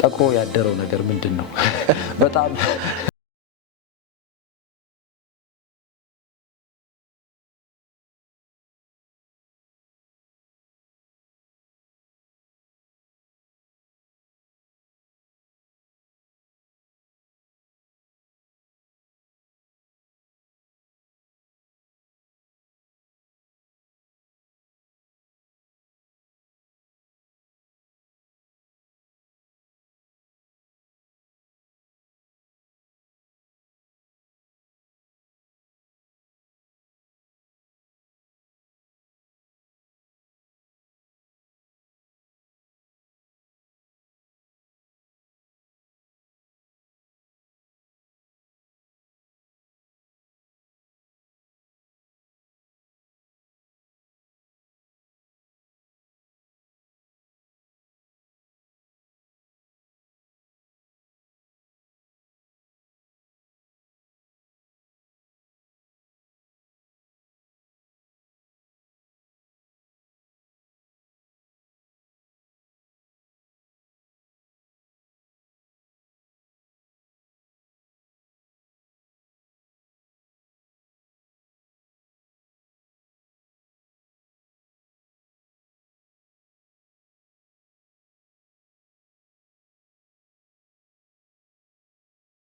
ጠቆ ያደረው ነገር ምንድነው? በጣም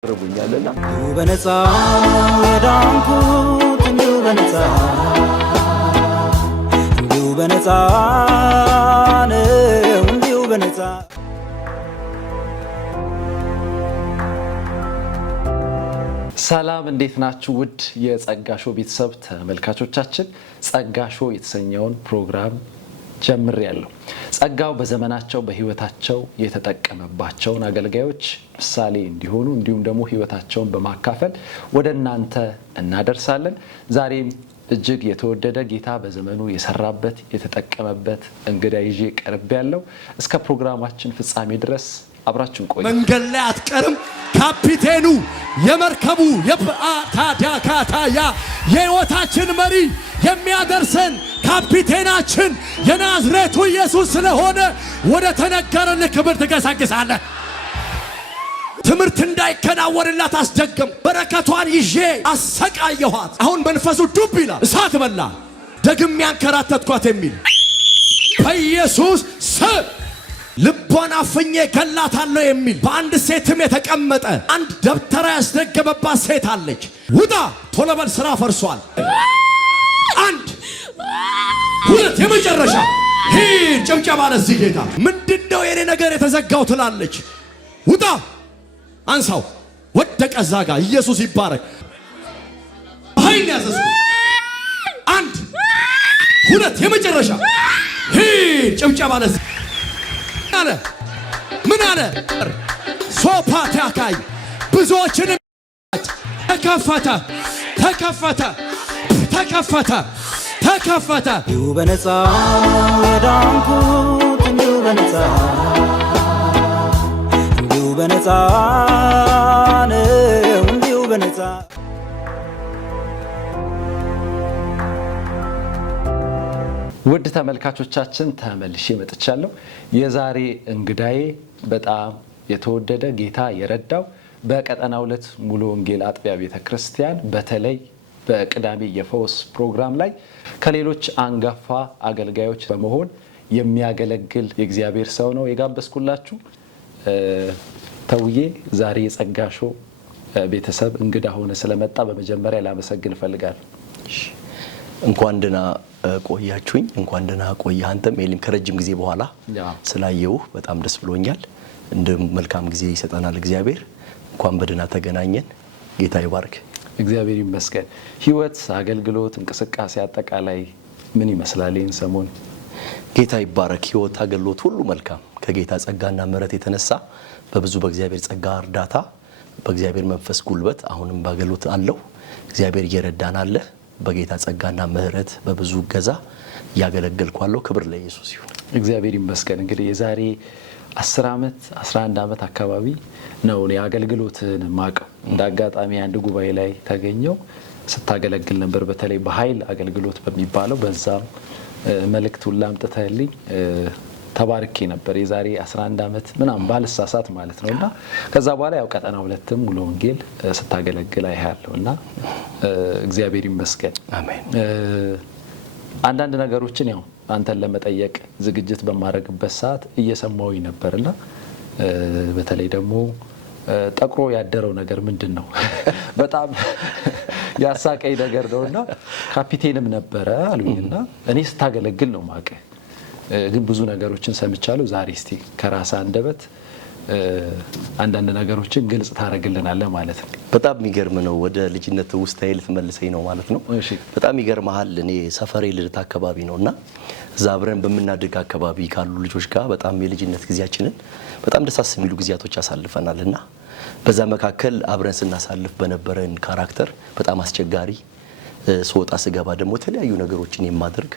ረቡኛልና በነፃ ዳንኩት እንዲሁ በነፃ ነው እንዲሁ በነፃ ሰላም እንዴት ናችሁ? ውድ የጸጋሾ ቤተሰብ ተመልካቾቻችን ጸጋሾ የተሰኘውን ፕሮግራም ጀምሬያለሁ። ጸጋው በዘመናቸው በህይወታቸው የተጠቀመባቸውን አገልጋዮች ምሳሌ እንዲሆኑ እንዲሁም ደግሞ ህይወታቸውን በማካፈል ወደ እናንተ እናደርሳለን። ዛሬም እጅግ የተወደደ ጌታ በዘመኑ የሰራበት የተጠቀመበት እንግዳ ይዤ ቀርቤያለሁ። እስከ ፕሮግራማችን ፍጻሜ ድረስ አብራችሁን ቆዩ። መንገድ ላይ አትቀርም። ካፒቴኑ የመርከቡ የታዳካታያ የህይወታችን መሪ የሚያደርሰን ካፒቴናችን የናዝሬቱ ኢየሱስ ስለሆነ ወደ ተነገረን ክብር ትገሰግሳለህ። ትምህርት እንዳይከናወንላት አስደገም። በረከቷን ይዤ አሰቃየኋት። አሁን መንፈሱ ዱብ ይላል። እሳት በላ ደግሜ ያንከራተትኳት የሚል በኢየሱስ ስም ልቧን አፍኜ ገላታለሁ የሚል በአንድ ሴትም የተቀመጠ አንድ ደብተራ ያስደገመባት ሴት አለች። ውጣ ቶሎ በል ስራ ፈርሷል። አንድ ሁለት የመጨረሻ ሂድ ጭብጨባ ለዚህ ጌታ። ምንድነው የኔ ነገር የተዘጋው ትላለች። ውጣ አንሳው ወደቀ ዛጋ። ኢየሱስ ይባረክ። ኃይል ያዘዝ። አንድ ሁለት የመጨረሻ ሂድ ጭብጨባ ለዚህ አለ። ምን አለ? ሶፓታካይ ብዙዎችን ተከፈተ ተከፈተ ተከፈተ ተከፈተ። እንዲሁ በነፃ ዳንኩት እንዲሁ በነፃ ነው እንዲሁ በነፃ። ውድ ተመልካቾቻችን ተመልሼ መጥቻለሁ። የዛሬ እንግዳዬ በጣም የተወደደ ጌታ የረዳው በቀጠና 2 ሙሉ ወንጌል አጥቢያ ቤተክርስቲያን በተለይ በቅዳሜ የፈውስ ፕሮግራም ላይ ከሌሎች አንጋፋ አገልጋዮች በመሆን የሚያገለግል የእግዚአብሔር ሰው ነው የጋበዝኩላችሁ። ተውዬ ዛሬ የጸጋሾ ቤተሰብ እንግዳ ሆነ ስለመጣ በመጀመሪያ ላመሰግን እፈልጋለሁ። እንኳን ደህና ቆያችሁኝ። እንኳን ደህና ቆየህ አንተም ኤሊም። ከረጅም ጊዜ በኋላ ስላየው በጣም ደስ ብሎኛል። እንደ መልካም ጊዜ ይሰጠናል እግዚአብሔር። እንኳን በደህና ተገናኘን። ጌታ ይባርክ። እግዚአብሔር ይመስገን። ህይወት፣ አገልግሎት፣ እንቅስቃሴ አጠቃላይ ምን ይመስላል ይህን ሰሞን? ጌታ ይባረክ። ህይወት፣ አገልግሎት ሁሉ መልካም ከጌታ ጸጋና ምሕረት የተነሳ በብዙ በእግዚአብሔር ጸጋ እርዳታ በእግዚአብሔር መንፈስ ጉልበት አሁንም ባገልግሎት አለው። እግዚአብሔር እየረዳን አለ። በጌታ ጸጋና ምሕረት በብዙ ገዛ ያገለግልኳለሁ። ክብር ለኢየሱስ ይሁን። እግዚአብሔር ይመስገን። እንግዲህ የዛሬ 10 ዓመት 11 ዓመት አካባቢ ነው የአገልግሎትን ማቀው። እንዳጋጣሚ አንድ ጉባኤ ላይ ተገኘው ስታገለግል ነበር። በተለይ በኃይል አገልግሎት በሚባለው በዛም መልእክቱን ላምጥተህልኝ ተባርኬ ነበር የዛሬ 11 ዓመት ምናምን ባልሳሳት ማለት ነውና ከዛ በኋላ ያው ቀጠና ሁለትም ሙሉ ወንጌል ስታገለግል አይሃለውና እግዚአብሔር ይመስገን አሜን። አንዳንድ ነገሮችን ያው አንተን ለመጠየቅ ዝግጅት በማድረግበት ሰዓት እየሰማሁኝ ነበርና በተለይ ደግሞ ጠቅሮ ያደረው ነገር ምንድነው በጣም ያሳቀኝ ነገር ነውና ካፒቴንም ነበረ አሉኝና እኔ ስታገለግል ነው ማቀ ግን ብዙ ነገሮችን ሰምቻለሁ ዛሬ እስቲ ከራስ አንደበት አንዳንድ ነገሮችን ግልጽ ታረግልናለህ ማለት ነው በጣም የሚገርም ነው ወደ ልጅነት ውስጣዬ ልትመልሰኝ ነው ማለት ነው እሺ በጣም ይገርማል እኔ ሰፈሬ ልደታ አካባቢ ነውና እዛ አብረን በመናደግ አካባቢ ካሉ ልጆች ጋር በጣም የልጅነት ጊዜያችንን በጣም ደሳስ የሚሉ ጊዜያቶች አሳልፈናልና በዛ መካከል አብረን ስናሳልፍ በነበረን ካራክተር በጣም አስቸጋሪ ስወጣ ስገባ ደግሞ የተለያዩ ነገሮችን የማድርግ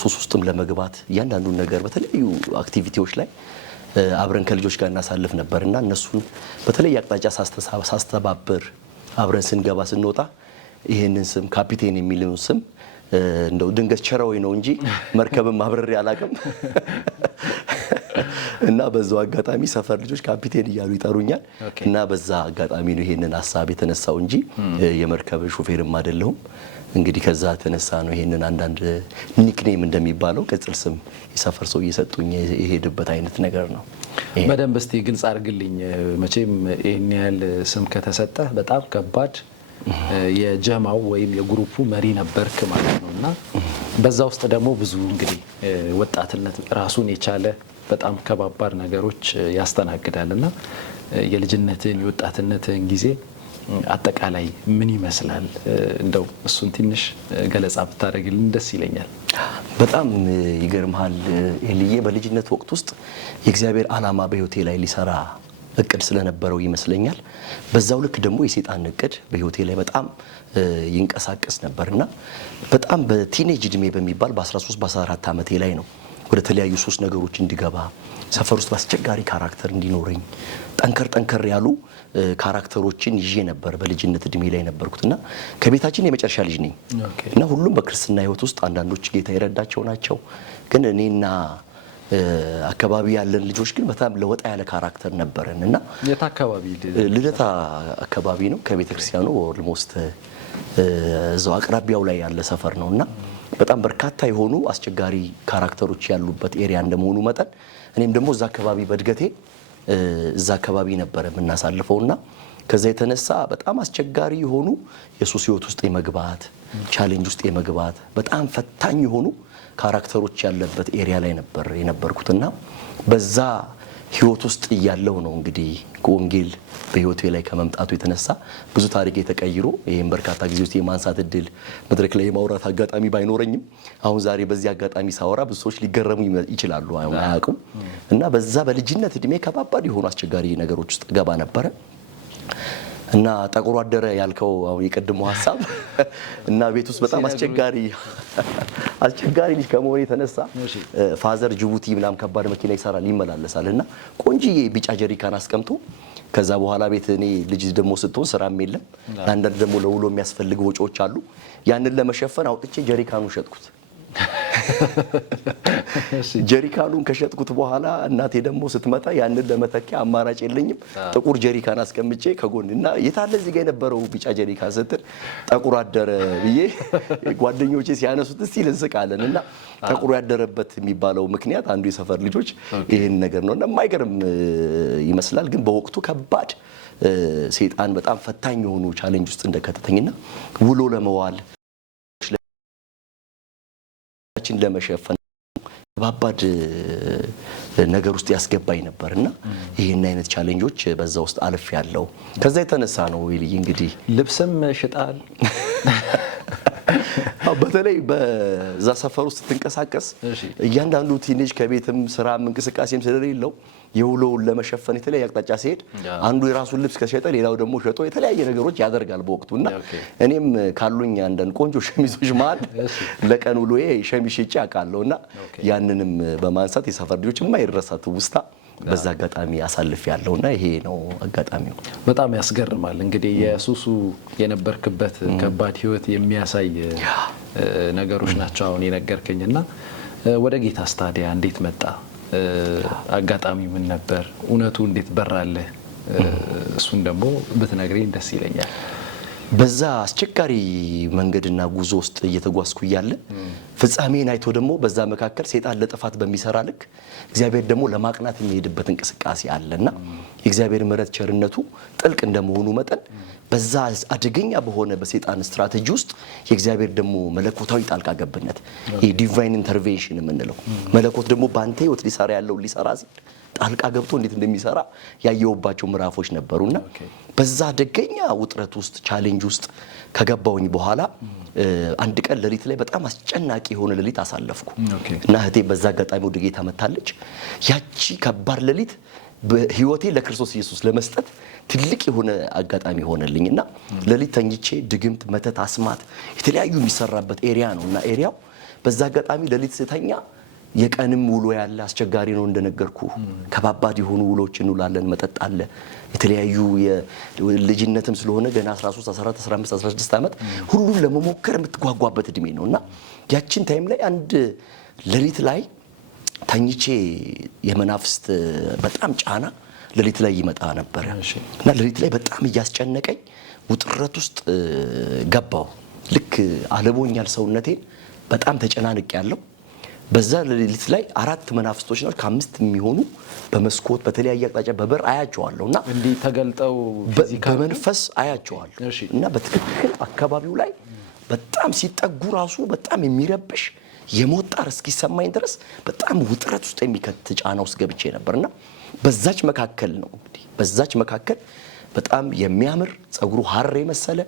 ሱስ ውስጥም ለመግባት እያንዳንዱን ነገር በተለያዩ አክቲቪቲዎች ላይ አብረን ከልጆች ጋር እናሳልፍ ነበርና እነሱን በተለይ አቅጣጫ ሳስተባብር አብረን ስንገባ ስንወጣ ይሄንን ስም ካፒቴን የሚለውን ስም እንደው ድንገት ቸራዊ ነው እንጂ መርከብም አብረር ያላቀም እና በዛው አጋጣሚ ሰፈር ልጆች ካፒቴን እያሉ ይጠሩኛል እና በዛ አጋጣሚ ነው ይሄንን ሐሳብ የተነሳው እንጂ የመርከብ ሹፌርም አይደለሁም እንግዲህ ከዛ ተነሳ ነው ይሄንን አንዳንድ ኒክኔም እንደሚባለው ቅጽል ስም የሰፈር ሰው እየሰጡኝ የሄድበት አይነት ነገር ነው በደንብ እስቲ ግልጽ አድርግልኝ መቼም ይሄን ያህል ስም ከተሰጠ በጣም ከባድ የጀማው ወይም የግሩፑ መሪ ነበርክ ማለት ነውና በዛ ውስጥ ደግሞ ብዙ እንግዲህ ወጣትነት ራሱን የቻለ በጣም ከባባድ ነገሮች ያስተናግዳልና የልጅነትን የወጣትነትን ጊዜ አጠቃላይ ምን ይመስላል እንደው እሱን ትንሽ ገለጻ ብታደርግልን ደስ ይለኛል በጣም ይገርማል ኤልዬ በልጅነት ወቅት ውስጥ የእግዚአብሔር ዓላማ በህይወቴ ላይ ሊሰራ እቅድ ስለነበረው ይመስለኛል በዛው ልክ ደግሞ የሰይጣን እቅድ በህይወቴ ላይ በጣም ይንቀሳቀስ ነበርና በጣም በቲኔጅ እድሜ በሚባል በ13 በ14 ዓመቴ ላይ ነው ወደ ተለያዩ ሶስት ነገሮች እንዲገባ ሰፈር ውስጥ አስቸጋሪ ካራክተር እንዲኖረኝ ጠንከር ያሉ ካራክተሮችን ይዤ ነበር በልጅነት እድሜ ላይ ነበርኩትና ከቤታችን የመጨረሻ ልጅ ነኝ እና ሁሉም በክርስትና ህይወት ውስጥ አንዳንዶች ጌታ ይረዳቸው ናቸው ግን እኔና አካባቢ ያለን ልጆች ግን በጣም ለወጣ ያለ ካራክተር ነበርንና የታ አካባቢ ልደታ አካባቢ ነው ከቤተክርስቲያኑ ኦልሞስት እዛው አቅራቢያው ላይ ያለ ሰፈር ነውና በጣም በርካታ የሆኑ አስቸጋሪ ካራክተሮች ያሉበት ኤሪያ እንደመሆኑ መጠን እኔም ደግሞ እዛ አካባቢ በእድገቴ እዛ አካባቢ ነበር የምናሳልፈውና ከዛ የተነሳ በጣም አስቸጋሪ የሆኑ የሱስ ህይወት ውስጥ የመግባት ቻሌንጅ ውስጥ የመግባት በጣም ፈታኝ የሆኑ ካራክተሮች ያለበት ኤሪያ ላይ ነበር የነበርኩትና በዛ ህይወት ውስጥ ያለው ነው እንግዲህ ወንጌል በህይወቴ ላይ ከመምጣቱ የተነሳ ብዙ ታሪክ የተቀይሮ ይሄን በርካታ ጊዜ ውስጥ የማንሳት እድል መድረክ ላይ የማውራት አጋጣሚ ባይኖረኝም አሁን ዛሬ በዚህ አጋጣሚ ሳወራ ብዙ ሰዎች ሊገረሙ ይችላሉ አያውቁም እና በዛ በልጅነት እድሜ ከባባድ የሆኑ አስቸጋሪ ነገሮች ውስጥ ገባ ነበር እና ጠቁሮ አደረ ያልከው አሁን የቀድሞ ሐሳብ እና ቤት ውስጥ በጣም አስቸጋሪ ልጅ ከመሆኔ የተነሳ ፋዘር ጅቡቲ ምናም ከባድ መኪና ይሰራል ይመላለሳልና ቆንጂዬ ቢጫ ጀሪካን አስቀምጦ ከዛ በኋላ ቤት እኔ ልጅ ደሞ ስትሆን ስራም የለም አንዳንድ ደግሞ ለውሎ የሚያስፈልጉ ወጪዎች አሉ ያንን ለመሸፈን አውጥቼ ጀሪካኑን ሸጥኩት ጀሪካኑን ከሸጥኩት በኋላ እናቴ ደግሞ ስትመጣ ያንን ለመተኪያ አማራጭ የለኝም ጥቁር ጀሪካን አስቀምጬ ከጎንና የታለ እዚህ ጋር የነበረው ቢጫ ጀሪካን ስትል ጠቁሮ አደረ ብዬ ጓደኞቼ ሲያነሱት እስቲ ልንስቃለንና ጠቁሮ ያደረበት የሚባለው ምክንያት አንዱ የሰፈር ልጆች ይሄን ነገር ነውና የማይገርም ይመስላል ግን በወቅቱ ከባድ ሰይጣን በጣም ፈታኝ የሆኑ ቻሌንጅ ውስጥ እንደከተተኝና ውሎ ለመዋል ለመሸፈን ባባድ ነገር ውስጥ ያስገባኝ ነበርና ይሄን አይነት ቻሌንጆች በዛ ውስጥ አልፍ ያለው ከዛ የተነሳ ነው ወይልይ እንግዲህ ልብስም ሽጣል በተለይ በዛ ሰፈር ውስጥ ተንቀሳቀስ እያንዳንዱ ቲኔጅ ከቤትም ስራም እንቅስቃሴም ስለሌለው የውሎውን ለመሸፈን የተለያየ አቅጣጫ ሲሄድ አንዱ የራሱን ልብስ ከሸጠ ሌላው ደግሞ ሸጦ የተለያየ ነገሮች ያደርጋል በወቅቱና እኔም ካሉኝ አንዳንድ ቆንጆ ሸሚዞች መሃል ለቀን ውሎዬ ሸሚዝ ሽጬ አውቃለሁና ያንንም በማንሳት የሰፈር ልጆች የማይረሳቱ ውስታ በዛ አጋጣሚ አሳልፍ ያለውና ይሄ ነው አጋጣሚው በጣም ያስገርማል እንግዲህ የሱሱ የነበርክበት ከባድ ህይወት የሚያሳይ ነገሮች ናቸው አሁን የነገርከኝና ወደ ጌታ ስታዲያ እንዴት መጣ አጋጣሚ ምን ነበር? እውነቱ እንዴት በራለህ? እሱን ደግሞ ብትነግረኝ ደስ ይለኛል። በዛ አስቸጋሪ መንገድና ጉዞ ውስጥ እየተጓዝኩ እያለ ፍጻሜን አይቶ ደግሞ በዛ መካከል ሰይጣን ለጥፋት በሚሰራ ልክ እግዚአብሔር ደግሞ ለማቅናት የሚሄድበት እንቅስቃሴ አለና የእግዚአብሔር ምሕረት ቸርነቱ ጥልቅ እንደመሆኑ መጠን በዛ አደገኛ በሆነ በሰይጣን ስትራቴጂ ውስጥ የእግዚአብሔር ደግሞ መለኮታዊ ጣልቃ ገብነት ዲቫይን ኢንተርቬንሽን የምንለው መለኮት ደግሞ ባንተ ህይወት ሊሰራ ያለው ሊሰራ ሲል ጣልቃ ገብቶ እንዴት እንደሚሰራ ያየውባቸው ምዕራፎች ነበሩና በዛ አደገኛ ውጥረት ውስጥ ቻሌንጅ ውስጥ ከገባውኝ በኋላ አንድ ቀን ሌሊት ላይ በጣም አስጨናቂ የሆነ ሌሊት አሳለፍኩ እና እህቴ በዛ አጋጣሚ ወደ ጌታ መታለች። ያቺ ከባድ ሌሊት በህይወቴ ለክርስቶስ ኢየሱስ ለመስጠት ትልቅ የሆነ አጋጣሚ ሆነልኝና ሌሊት ተኝቼ ድግምት፣ መተት፣ አስማት የተለያዩ የሚሰራበት ኤሪያ ነውና ኤሪያው በዛ አጋጣሚ ሌሊት ስተኛ የቀንም ውሎ ያለ አስቸጋሪ ነው እንደነገርኩ ከባባድ የሆኑ ውሎችን እንውላለን። መጠጥ አለ። የተለያዩ የልጅነትም ስለሆነ ገና 13 14 15 16 ዓመት ሁሉን ለመሞከር የምትጓጓበት እድሜ ነውና ያቺን ታይም ላይ አንድ ሌሊት ላይ ተኝቼ የመናፍስት በጣም ጫና ሌሊት ላይ ይመጣ ነበር እና ሌሊት ላይ በጣም እያስጨነቀኝ ውጥረት ውስጥ ገባው። ልክ አለቦኛል ሰውነቴን በጣም ተጨናንቅ ያለው በዛ ሌሊት ላይ 4 መናፍስቶች ነው ከ5 የሚሆኑ በመስኮት በተለያየ አቅጣጫ በበር አያቸዋለሁና እንዲህ ተገልጠው ፊዚካሊ በመንፈስ አያቸዋለሁ እና በትክክል አካባቢው ላይ በጣም ሲጠጉ ራሱ በጣም የሚረብሽ የሞት ጣር እስኪሰማኝ ድረስ በጣም ውጥረት ውስጥ የሚከት ጫና ውስጥ ገብቼ ነበርና በዛች መካከል ነው እንግዲህ በዛች መካከል በጣም የሚያምር ጸጉሩ ሐር የመሰለ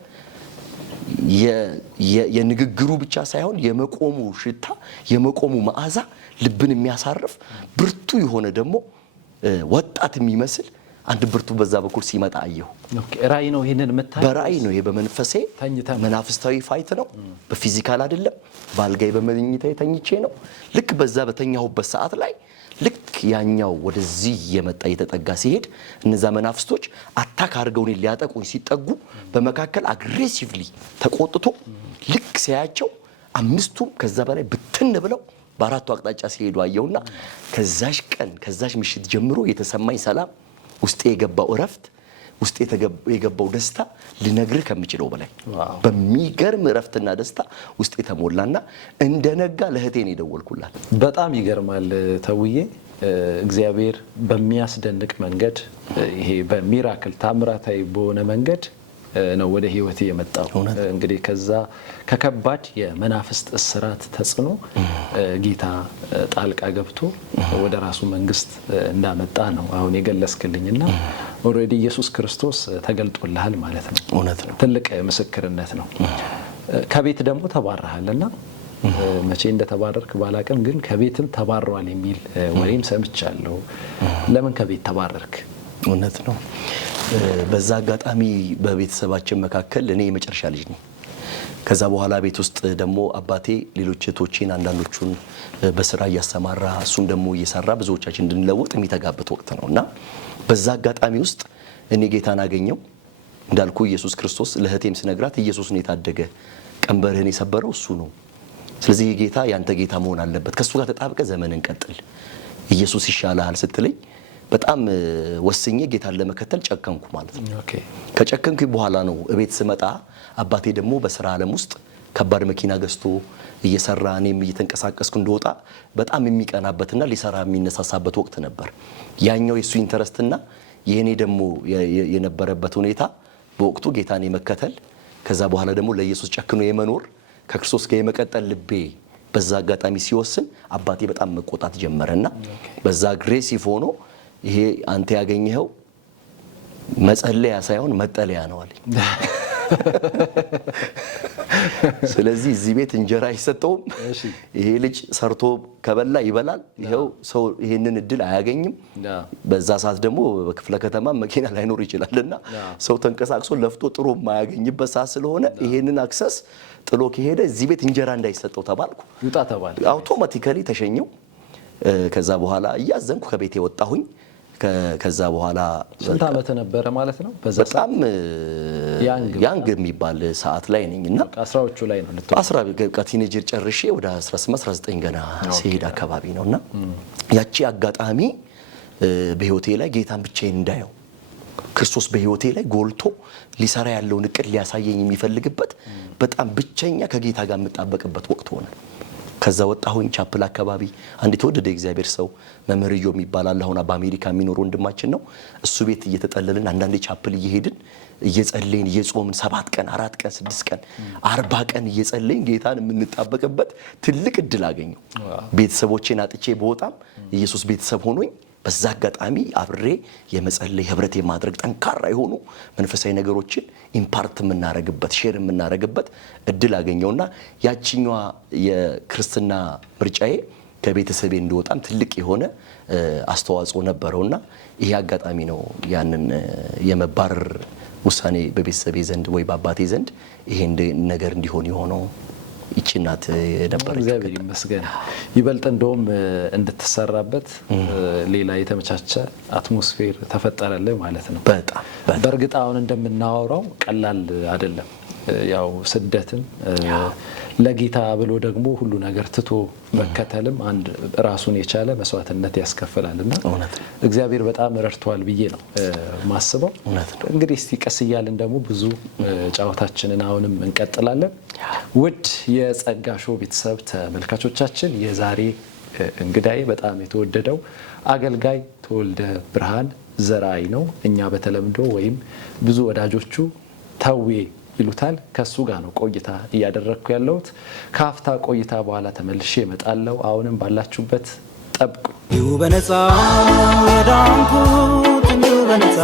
የንግግሩ ብቻ ሳይሆን የመቆሙ ሽታ የመቆሙ መዓዛ ልብን የሚያሳርፍ ብርቱ የሆነ ደግሞ ወጣት የሚመስል አንድ ብርቱ በዛ በኩል ሲመጣ አየሁ። ራእይ ነው ይሄንን መታየት በራእይ ነው። ይሄ በመንፈሴ መናፍስታዊ ፋይት ነው። በፊዚካል አይደለም። ባልጋይ በመኝታዬ ተኝቼ ነው። ልክ በዛ በተኛሁበት ሰዓት ላይ ልክ ያኛው ወደዚህ የመጣ የተጠጋ ሲሄድ እነዛ መናፍስቶች አታክ አድርገውኝ ሊያጠቁኝ ሲጠጉ በመካከል አግሬሲቭሊ ተቆጥቶ ልክ ሲያያቸው 5ቱም ከዛ በላይ ብትን ብለው በአራቱ አቅጣጫ ሲሄዱ አየውና ከዛሽ ቀን ከዛሽ ምሽት ጀምሮ የተሰማኝ ሰላም ውስጤ የገባው እረፍት ውስጤ የገባው ደስታ ልነግርህ ከምችለው በላይ በሚገርም እረፍትና ደስታ ውስጤ ተሞላና እንደነጋ ለእህቴን የደወልኩላት። በጣም ይገርማል ተውዬ። እግዚአብሔር በሚያስደንቅ መንገድ ይሄ በሚራክል ታምራታዊ በሆነ መንገድ ነው ወደ ህይወት የመጣው። እንግዲህ ከዛ ከከባድ የመናፍስት እስራት ተጽዕኖ ጌታ ጣልቃ ገብቶ ወደ ራሱ መንግስት እንዳመጣ ነው አሁን የገለጽክልኝና ኦሬዲ ኢየሱስ ክርስቶስ ተገልጦልሃል ማለት ነው። እውነት ነው። ትልቅ ምስክርነት ነው። ከቤት ደግሞ ተባረሃልና መቼ እንደተባረርክ ባላቀም ግን ከቤትም ተባረዋል የሚል ወሬም ሰምቻለሁ። ለምን ከቤት ተባረርክ? እውነት ነው። በዛ አጋጣሚ በቤተሰባችን መካከል እኔ የመጨረሻ ልጅ ነኝ። ከዛ በኋላ ቤት ውስጥ ደግሞ አባቴ ሌሎች እህቶቼን አንዳንዶቹን በስራ እያሰማራ እሱም ደግሞ እየሰራ ብዙዎቻችን እንድንለውጥ የሚተጋበት ወቅት ነውና በዛ አጋጣሚ ውስጥ እኔ ጌታን አገኘው። እንዳልኩ ኢየሱስ ክርስቶስ ለእህቴም ስነግራት ኢየሱስን የታደገ ቀንበርህን የሰበረው እሱ ነው። ስለዚህ ጌታ ያንተ ጌታ መሆን አለበት። ከሱ ጋር ተጣብቀ ዘመንን ቀጥል፣ ኢየሱስ ይሻላል ስትለኝ በጣም ወስኜ ጌታን ለመከተል ጨከንኩ ማለት ነው። ከጨከንኩ በኋላ ነው እቤት ስመጣ አባቴ ደግሞ በስራ ዓለም ውስጥ ከባድ መኪና ገዝቶ እየሰራ እኔም እየተንቀሳቀስኩ እንደወጣ በጣም የሚቀናበትና ሊሰራ የሚነሳሳበት ወቅት ነበር። ያኛው የሱ ኢንተረስትና የኔ ደግሞ የነበረበት ሁኔታ በወቅቱ ጌታን የመከተል ከዛ በኋላ ደግሞ ለኢየሱስ ጨክኖ የመኖር ከክርስቶስ ጋር የመቀጠል ልቤ በዛ አጋጣሚ ሲወስን አባቴ በጣም መቆጣት ጀመረና በዛ አግሬሲቭ ሆኖ ይሄ አንተ ያገኘኸው መጸለያ ሳይሆን መጠለያ ነው አለኝ። ስለዚህ እዚህ ቤት እንጀራ አይሰጠውም። ይሄ ልጅ ሰርቶ ከበላ ይበላል። ይሄው ሰው ይሄንን እድል አያገኝም። በዛ ሰዓት ደግሞ በክፍለ ከተማ መኪና ላይኖር ይችላልና ሰው ተንቀሳቅሶ ለፍቶ ጥሮ የማያገኝበት ሰዓት ስለሆነ ይሄንን አክሰስ ጥሎ ከሄደ እዚህ ቤት እንጀራ እንዳይሰጠው ተባልኩ። ይውጣ ተባለ። አውቶማቲካሊ ተሸኘው። ከዛ በኋላ እያዘንኩ ከቤት የወጣሁኝ ከዛ በኋላ ስንት ዓመት ነበረ ማለት ነው? በዛ በጣም ያንግ የሚባል ሰዓት ላይ ነኝና 10ዎቹ ላይ ነው ልትወጣ 10 ቲኔጀር ጨርሼ ወደ 18 19 ገና ሲሄድ አካባቢ ነውና ያቺ አጋጣሚ በህይወቴ ላይ ጌታን ብቻዬን እንዳየው ክርስቶስ በህይወቴ ላይ ጎልቶ ሊሰራ ያለውን እቅድ ሊያሳየኝ የሚፈልግበት በጣም ብቸኛ ከጌታ ጋር የምጣበቅበት ወቅት ሆነ። ከዛ ወጣሁኝ ቻፕል አካባቢ አንድ የተወደደ እግዚአብሔር ሰው መምህርዮ የሚባል አለ። አሁን በአሜሪካ የሚኖር ወንድማችን ነው። እሱ ቤት እየተጠለልን አንዳንዴ ቻፕል እየሄድን እየጸለይን እየጾምን 7 ቀን 4 ቀን 6 ቀን 40 ቀን እየጸለይን ጌታን የምንጣበቅበት ትልቅ እድል አገኘው። ቤተሰቦቼን አጥቼ በወጣም ኢየሱስ ቤተሰብ ሆኖኝ በዛ አጋጣሚ አብሬ የመጸለይ ህብረት የማድረግ ጠንካራ የሆኑ መንፈሳዊ ነገሮችን ኢምፓርት የምናረግበት ሼር የምናረግበት እድል አገኘውና ያቺኛዋ የክርስትና ምርጫዬ ከቤተሰቤ እንደወጣም ትልቅ የሆነ አስተዋጽኦ ነበረውና ይሄ አጋጣሚ ነው ያንን የመባረር ውሳኔ በቤተሰቤ ዘንድ ወይ በአባቴ ዘንድ ይሄ ነገር እንዲሆን የሆነው ይችናት የነበረች። እግዚአብሔር ይመስገን። ይበልጥ እንደውም እንድትሰራበት ሌላ የተመቻቸ አትሞስፌር ተፈጠረልህ ማለት ነው። በጣም በእርግጥ አሁን እንደምናወራው ቀላል አይደለም። ያው ስደትም ለጌታ ብሎ ደግሞ ሁሉ ነገር ትቶ መከተልም አንድ ራሱን የቻለ መስዋዕትነት ያስከፍላልና እግዚአብሔር በጣም ረድቷል ብዬ ነው ማስበው። እንግዲህ እስቲ ቀስ እያልን ደግሞ ብዙ ጫወታችንን አሁንም እንቀጥላለን። ውድ የጸጋ ሾው ቤተሰብ ተመልካቾቻችን የዛሬ እንግዳዬ በጣም የተወደደው አገልጋይ ተወልደ ብርሃን ዘራይ ነው። እኛ በተለምዶ ወይም ብዙ ወዳጆቹ ተዌ ይሉታል። ከሱ ጋር ነው ቆይታ እያደረግኩ ያለሁት። ከአፍታ ቆይታ በኋላ ተመልሼ እመጣለሁ። አሁንም ባላችሁበት ጠብቁ። እንዲሁ በነፃ ዳንኩት እንዲሁ በነፃ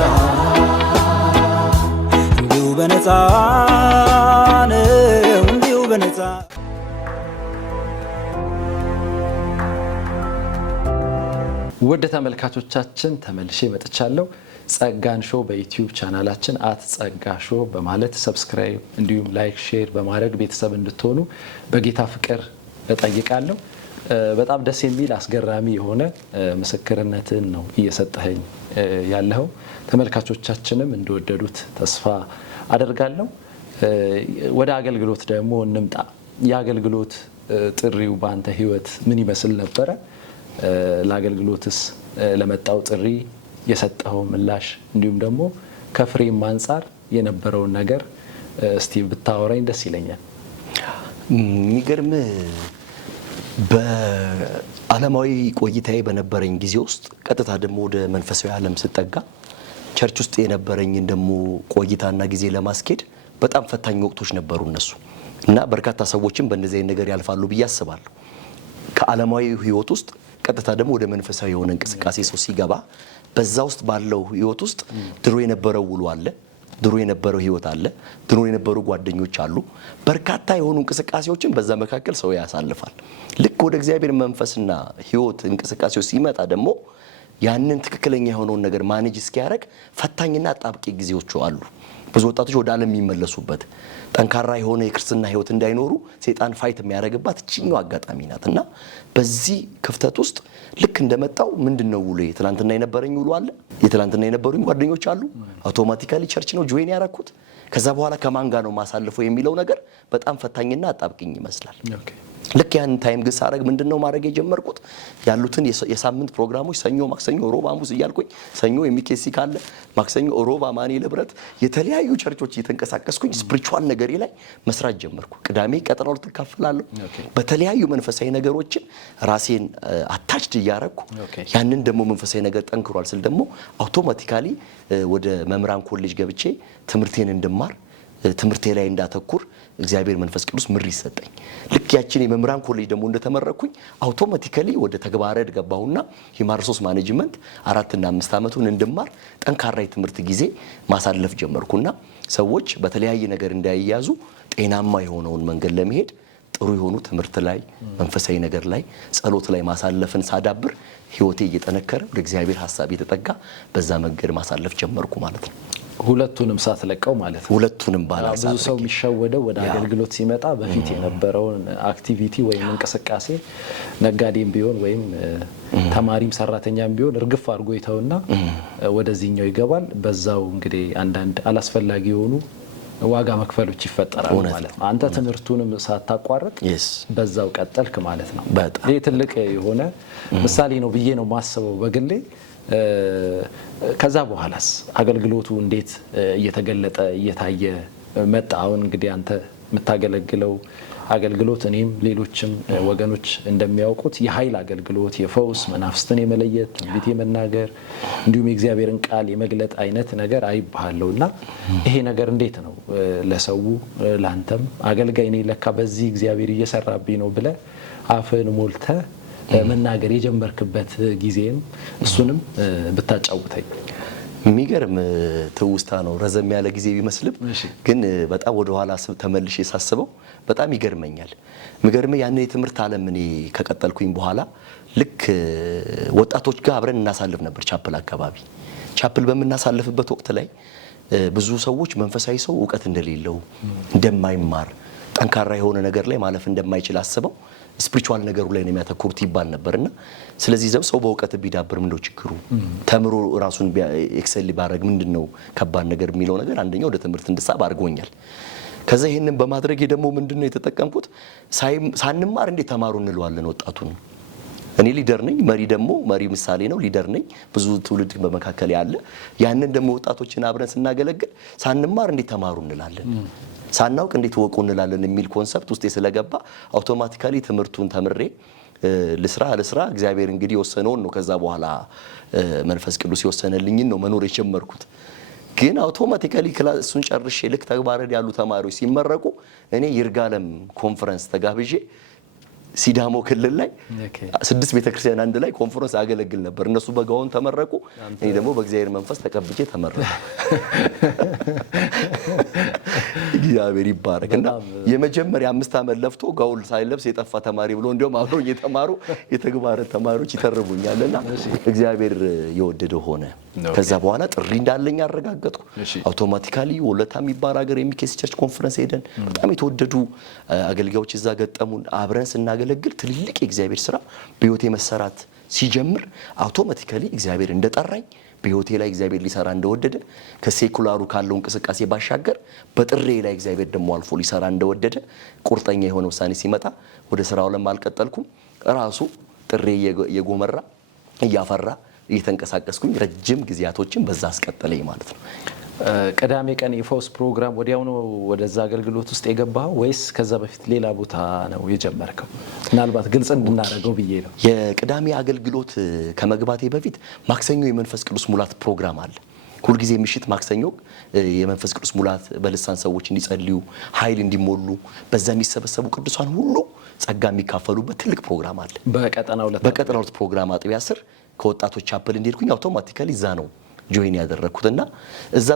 እንዲሁ በነፃ ነው እንዲሁ በነፃ ውድ ተመልካቾቻችን ተመልሼ መጥቻለሁ። ጸጋን ሾው በዩቲዩብ ቻናላችን @ጸጋሾ በማለት ሰብስክራይብ እንዲሁም ላይክ ሼር በማድረግ ቤተሰብ እንድትሆኑ በጌታ ፍቅር እጠይቃለሁ። በጣም ደስ የሚል አስገራሚ የሆነ ምስክርነትን ነው እየሰጠኸኝ ያለኸው። ተመልካቾቻችንም እንደወደዱት ተስፋ አደርጋለሁ። ወደ አገልግሎት ደግሞ እንምጣ። የአገልግሎት ጥሪው በአንተ ህይወት ምን ይመስል ነበረ? ለአገልግሎትስ ለመጣው ጥሪ የሰጠው ምላሽ እንዲሁም ደግሞ ከፍሬም አንፃር የነበረውን ነገር እስቲ ብታወራኝ ደስ ይለኛል። የሚገርም በዓለማዊ ቆይታዬ በነበረኝ ጊዜ ውስጥ ቀጥታ ደግሞ ወደ መንፈሳዊ ዓለም ስጠጋ ቸርች ውስጥ የነበረኝን ደግሞ ቆይታና ጊዜ ለማስኬድ በጣም ፈታኝ ወቅቶች ነበሩ እነሱ እና በርካታ ሰዎችም በእንደዚህ አይነት ነገር ያልፋሉ ብዬ አስባለሁ። ከዓለማዊ ህይወት ውስጥ ቀጥታ ደግሞ ወደ መንፈሳዊ የሆነ እንቅስቃሴ ሰው ሲገባ በዛ ውስጥ ባለው ህይወት ውስጥ ድሮ የነበረው ውሎ አለ፣ ድሮ የነበረው ህይወት አለ፣ ድሮ የነበሩ ጓደኞች አሉ። በርካታ የሆኑ እንቅስቃሴዎችን በዛ መካከል ሰው ያሳልፋል። ልክ ወደ እግዚአብሔር መንፈስና ህይወት እንቅስቃሴው ሲመጣ ደግሞ ያንን ትክክለኛ የሆነውን ነገር ማኔጅ እስኪያደርግ ፈታኝና አጣብቂ ጊዜዎች አሉ። ብዙ ወጣቶች ወደ ዓለም የሚመለሱበት ጠንካራ የሆነ የክርስትና ህይወት እንዳይኖሩ ሰይጣን ፋይት የሚያደርግባት እቺኛው አጋጣሚ ናትና በዚህ ክፍተት ውስጥ ልክ እንደመጣው ምንድነው ውሎ የትላንትና የነበረኝ ውሎ አለ፣ የትላንትና የነበሩኝ ጓደኞች አሉ። አውቶማቲካሊ ቸርች ነው ጆይን ያደረኩት። ከዛ በኋላ ከማን ጋር ነው ማሳልፈው የሚለው ነገር በጣም ፈታኝና አጣብቅኝ ይመስላል። ልክ ያን ታይም ግን ሳረግ ምንድነው ማድረግ የጀመርኩት ያሉትን የሳምንት ፕሮግራሞች ሰኞ፣ ማክሰኞ፣ ሮብ፣ ሐሙስ እያልኩኝ ሰኞ የሚኬሲ ካለ ማክሰኞ፣ ሮብ አማኑኤል ህብረት የተለያዩ ቸርቾች እየተንቀሳቀስኩኝ ስፒሪቹዋል ነገሬ ላይ መስራት ጀመርኩ። ቅዳሜ ቀጠናው ተካፈላለሁ። በተለያዩ መንፈሳዊ ነገሮችን ራሴን አታችድ እያረኩ ያንን ደግሞ መንፈሳዊ ነገር ጠንክሯል ስል ደግሞ አውቶማቲካሊ ወደ መምህራን ኮሌጅ ገብቼ ትምህርቴን እንድማር ትምህርቴ ላይ እንዳተኩር እግዚአብሔር መንፈስ ቅዱስ ምሪ ሰጠኝ። ልክ ያችን የመምህራን ኮሌጅ ደግሞ እንደተመረኩኝ አውቶማቲካሊ ወደ ተግባረ ዕድ ገባሁና ሂውማን ሪሶርስ ማኔጅመንት 4 እና 5 ዓመቱን እንድማር ጠንካራ የትምህርት ጊዜ ማሳለፍ ጀመርኩና ሰዎች በተለያየ ነገር እንዳይያዙ ጤናማ የሆነውን መንገድ ለመሄድ ጥሩ የሆኑ ትምህርት ላይ መንፈሳዊ ነገር ላይ ጸሎት ላይ ማሳለፍን ሳዳብር ህይወቴ እየጠነከረ ወደ እግዚአብሔር ሐሳብ እየተጠጋ በዛ መንገድ ማሳለፍ ጀመርኩ ማለት ነው። ሁለቱንም ሳትለቀው ማለት ነው። ሁለቱንም ባላንስ ብዙ ሰው የሚሸወደው ወደ አገልግሎት ሲመጣ በፊት የነበረውን አክቲቪቲ ወይም እንቅስቃሴ ነጋዴም ቢሆን ወይም ተማሪም ሰራተኛም ቢሆን እርግፍ አድርጎ ይተውና ወደዚህኛው ይገባል። በዛው እንግዲህ አንዳንድ አላስፈላጊ የሆኑ ዋጋ መክፈሎች ይፈጠራሉ ማለት ነው። አንተ ትምህርቱንም ሳታቋርጥ በዛው ቀጠልክ ማለት ነው። ይሄ ትልቅ የሆነ ምሳሌ ነው ብዬ ነው ማስበው በግሌ። ከዛ በኋላስ አገልግሎቱ እንዴት እየተገለጠ እየታየ መጣ? አሁን እንግዲህ አንተ የምታገለግለው አገልግሎት እኔም ሌሎችም ወገኖች እንደሚያውቁት የኃይል አገልግሎት፣ የፈውስ መናፍስትን የመለየት ትንቢት የመናገር እንዲሁም የእግዚአብሔርን ቃል የመግለጥ አይነት ነገር አይባሃለውና ይሄ ነገር እንዴት ነው ለሰው ላንተም አገልጋይ ነኝ ለካ በዚህ እግዚአብሔር እየሰራብኝ ነው ብለህ አፍን ሞልተ መናገር የጀመርክበት ጊዜም እሱንም ብታጫውተኝ። የሚገርም ትውስታ ነው። ረዘም ያለ ጊዜ ቢመስልም ግን በጣም ወደ ኋላ ተመልሼ ሳስበው በጣም ይገርመኛል። የሚገርመኝ ያን የትምህርት ዓለም እኔ ከቀጠልኩኝ በኋላ ልክ ወጣቶች ጋር አብረን እናሳልፍ ነበር ቻፕል አካባቢ። ቻፕል በምናሳልፍበት ወቅት ላይ ብዙ ሰዎች መንፈሳዊ ሰው እውቀት እንደሌለው እንደማይማር ጠንካራ የሆነ ነገር ላይ ማለፍ እንደማይችል አስበው ስፒሪቹዋል ነገሩ ላይ ነው የሚያተኩሩት ይባል ነበርና ስለዚህ ሰው በእውቀት ቢዳብር ምንድነው ችግሩ? ተምሮ ራሱን ኤክሰል ሊባረግ ምንድነው ከባድ ነገር የሚለው ነገር አንደኛው ወደ ትምህርት እንድሳብ አድርጎኛል። ከዛ ይሄንን በማድረጌ ደግሞ ምንድነው የተጠቀምኩት? ሳንማር እንዴት ተማሩ እንለዋለን ወጣቱን። እኔ ሊደር ነኝ፣ መሪ ምሳሌ ነው፣ ሊደር ነኝ። ብዙ ትውልድ በመካከል ያለ ያንን ደግሞ ወጣቶችን አብረን ስናገለግል ሳንማር እንዴት ተማሩ እንላለን፣ ሳናውቅ እንዴት ወቁ እንላለን የሚል ኮንሰፕት ውስጥ ስለገባ አውቶማቲካሊ ትምህርቱን ተምሬ ለስራ እግዚአብሔር እንግዲህ የወሰነውን ነው። ከዛ በኋላ መንፈስ ቅዱስ የወሰነልኝን ነው መኖር የጀመርኩት። ግን አውቶማቲካሊ ክላሱን ጨርሼ ልክ ተግባረድ ያሉ ተማሪዎች ሲመረቁ እኔ ይርጋለም ኮንፈረንስ ተጋብዤ ሲዳሞ ክልል ላይ 6 ቤተክርስቲያን አንድ ላይ ኮንፈረንስ አገለግል ነበር። እነሱ በጋውን ተመረቁ፣ እኔ ደግሞ በእግዚአብሔር መንፈስ ተቀብጬ ተመረቁ። እግዚአብሔር ይባረክ። እና የመጀመሪያ 5 ዓመት ለፍቶ ጋውን ሳይለብስ የጠፋ ተማሪ ብሎ እንደውም አብረውኝ የተማሩ የተግባረ ተማሪዎች ይተርቡኛልና እግዚአብሔር የወደደው ሆነ። ከዛ በኋላ ጥሪ እንዳለኝ አረጋገጥኩ። አውቶማቲካሊ ወለታ የሚባል ሀገር የሚኬስ ቸርች ኮንፈረንስ ሄደን በጣም የተወደዱ አገልጋዮች እዛ ገጠሙን። አብረን ስናገለግል ትልልቅ የእግዚአብሔር ስራ በህይወቴ መሰራት ሲጀምር አውቶማቲካሊ እግዚአብሔር እንደጠራኝ በህይወቴ ላይ እግዚአብሔር ሊሰራ እንደወደደ ከሴኩላሩ ካለው እንቅስቃሴ ባሻገር በጥሬ ላይ እግዚአብሔር ደግሞ አልፎ ሊሰራ እንደወደደ ቁርጠኛ የሆነ ውሳኔ ሲመጣ ወደ ስራው ለማልቀጠልኩም ራሱ ጥሬ የጎመራ እያፈራ እየተንቀሳቀስኩኝ ረጅም ጊዜያቶችን በዛ አስቀጠለኝ ማለት ነው። ቅዳሜ ቀን የፈውስ ፕሮግራም ወዲያው ነው ወደዛ አገልግሎት ውስጥ የገባው ወይስ ከዛ በፊት ሌላ ቦታ ነው የጀመርከው? ምናልባት ግልጽ እንድናደርገው ብዬ ነው። የቅዳሜ አገልግሎት ከመግባቴ በፊት ማክሰኞ የመንፈስ ቅዱስ ሙላት ፕሮግራም አለ። ሁልጊዜ ምሽት ማክሰኞ የመንፈስ ቅዱስ ሙላት በልሳን ሰዎች እንዲጸልዩ ኃይል እንዲሞሉ በዛ የሚሰበሰቡ ቅዱሳን ሁሉ ጸጋ የሚካፈሉበት ትልቅ ፕሮግራም አለ። በቀጠናው ሁለት ፕሮግራም አጥቢያ ስር ከወጣቶች ቻፕል እንዲልኩኝ አውቶማቲካሊ እዛ ነው ጆይን ያደረኩትና እዛ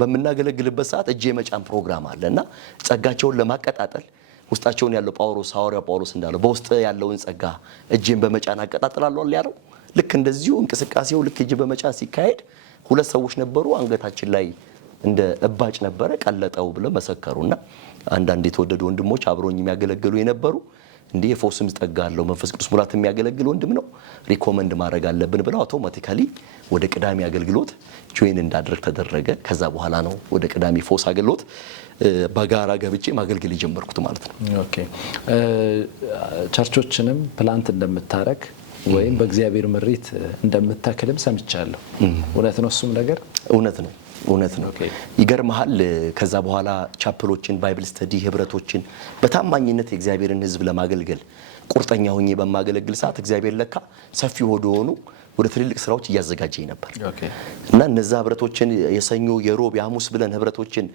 በመናገለግልበት ሰዓት እጄ መጫን ፕሮግራም አለና ጸጋቸውን ለማቀጣጠል ውስጣቸውን ያለው ሐዋርያው ጳውሎስ እንዳለው በውስጥ ያለውን ጸጋ እጄን በመጫን አቀጣጥላለሁ ያለው ልክ እንደዚሁ እንቅስቃሴው ልክ እጄ በመጫን ሲካሄድ 2 ሰዎች ነበሩ አንገታችን ላይ እንደ እባጭ ነበረ ቀለጠው ብለው መሰከሩና አንዳንድ የተወደዱ ወንድሞች አብሮኝ የሚያገለግሉ የነበሩ እንዴ የፈውስም ጸጋ አለው መንፈስ ቅዱስ ሙላት የሚያገለግል ወንድም ነው ሪኮመንድ ማድረግ አለብን ብለው አውቶማቲካሊ ወደ ቅዳሜ አገልግሎት ጆይን እንዳደረግ ተደረገ። ከዛ በኋላ ነው ወደ ቅዳሜ ፈውስ አገልግሎት በጋራ ገብቼ ማገልገል የጀመርኩት ማለት ነው። ኦኬ ቸርቾችንም ፕላንት እንደምታረክ ወይም በእግዚአብሔር ምሪት እንደምታክልም ሰምቻለሁ። እውነት ነው? እሱም ነገር እውነት ነው። ይገርምሃል። ከዛ በኋላ ቻፕሎችን፣ ባይብል ስተዲ ህብረቶችን በታማኝነት የእግዚአብሔርን ሕዝብ ለማገልገል ቁርጠኛ ሆኜ በማገለግል ሰዓት እግዚአብሔር ለካ ሰፊ ሆኖ ወደ ትልልቅ ስራዎች እያዘጋጀኝ ነበር እና እነዛ ህብረቶችን የሰኞ የሮብ የሐሙስ ብለን ህብረቶችን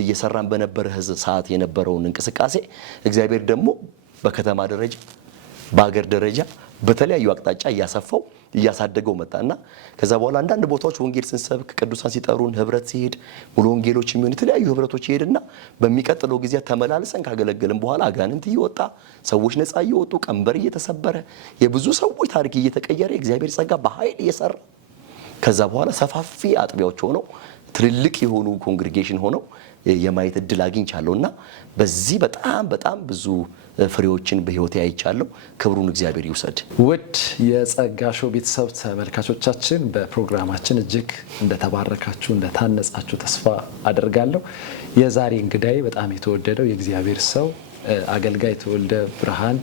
እየሰራን በነበረ ሰዓት የነበረውን እንቅስቃሴ እግዚአብሔር ደግሞ በከተማ ደረጃ በአገር ደረጃ በተለያዩ አቅጣጫ እያሰፋው እያሳደገው መጣና ከዛ በኋላ አንዳንድ ቦታዎች ወንጌል ስንሰብክ ቅዱሳን ሲጠሩን ህብረት ሲሄድ ሙሉ ወንጌሎች የሚሆን የተለያዩ ህብረቶች ይሄድና በሚቀጥለው ጊዜ ተመላልሰን ካገለገልን በኋላ አጋንንት እየወጣ ሰዎች ነፃ እየወጡ ቀንበር እየተሰበረ የብዙ ሰዎች ታሪክ እየተቀየረ እግዚአብሔር ጸጋ በኃይል እየሰራ ከዛ በኋላ ሰፋፊ አጥቢያዎች ሆነው ትልልቅ የሆኑ ኮንግሪጌሽን ሆነው የማየት እድል አግኝቻለሁና በዚህ በጣም ብዙ ፍሬዎችን በህይወቴ አይቻለሁ። ክብሩን እግዚአብሔር ይውሰድ። ውድ የጸጋ ሾው ቤተሰብ ተመልካቾቻችን በፕሮግራማችን እጅግ እንደተባረካችሁ እንደታነጻችሁ ተስፋ አደርጋለሁ። የዛሬ እንግዳይ በጣም የተወደደው የእግዚአብሔር ሰው አገልጋይ ተወልደ ብርሃን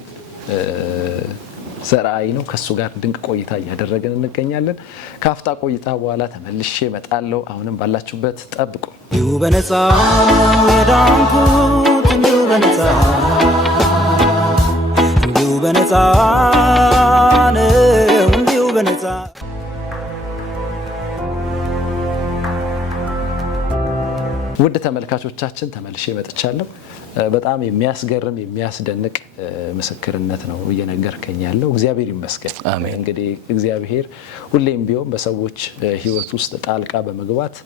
ዘራይ ነው። ከሱ ጋር ድንቅ ቆይታ እያደረግን እንገኛለን። ካፍታ ቆይታ በኋላ ተመልሼ እመጣለሁ። አሁንም ባላችሁበት ጠብቁ። እንዲሁ በነፃ የዳንኩት እንዲሁ በነፃ እንዲሁ በነፃ ነው እንዲሁ በነፃ ውድ ተመልካቾቻችን ተመልሼ መጥቻለሁ። በጣም የሚያስገርም የሚያስደንቅ ምስክርነት ነው እየነገርከኝ ያለው። እግዚአብሔር ይመስገን። አሜን። እንግዲህ እግዚአብሔር ሁሌም ቢሆን በሰዎች ሕይወት ውስጥ ጣልቃ በመግባት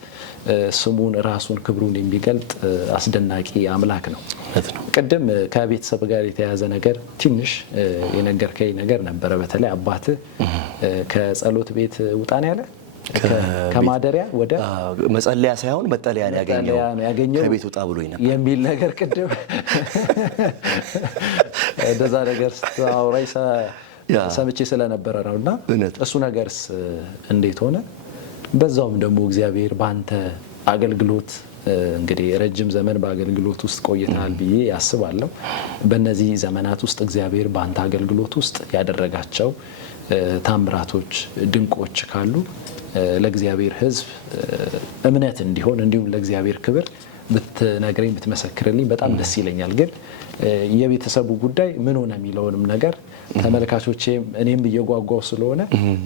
ስሙን ራሱን ክብሩን የሚገልጥ አስደናቂ አምላክ ነው። ቅድም ከቤተሰብ ጋር የተያያዘ ነገር ትንሽ የነገርከኝ ነገር ነበረ። በተለይ አባትህ ከጸሎት ቤት ውጣን ያለ ከማደሪያ ወደ መጸለያ ሳይሆን መጠለያ ያገኘው ከቤት ውጣ ብሎኝ ነበር የሚል ነገር ቅድም እንደዛ ነገር ስታወራኝ ሰምቼ ስለነበረ ነውና እሱ ነገርስ እንዴት ሆነ? በዛውም ደግሞ እግዚአብሔር ባንተ አገልግሎት እንግዲህ ረጅም ዘመን በአገልግሎት ውስጥ ቆይተሃል ብዬ ያስባለሁ። በእነዚህ ዘመናት ውስጥ እግዚአብሔር ባንተ አገልግሎት ውስጥ ያደረጋቸው ታምራቶች ድንቆች ካሉ ለእግዚአብሔር ሕዝብ እምነት እንዲሆን እንዲሁም ለእግዚአብሔር ክብር ብትነግረኝ ብትመሰክርልኝ በጣም ደስ ይለኛል። ግን የቤተሰቡ ጉዳይ ምን ሆነ የሚለውንም ነገር ተመልካቾቼም እኔም እየጓጓው ስለሆነ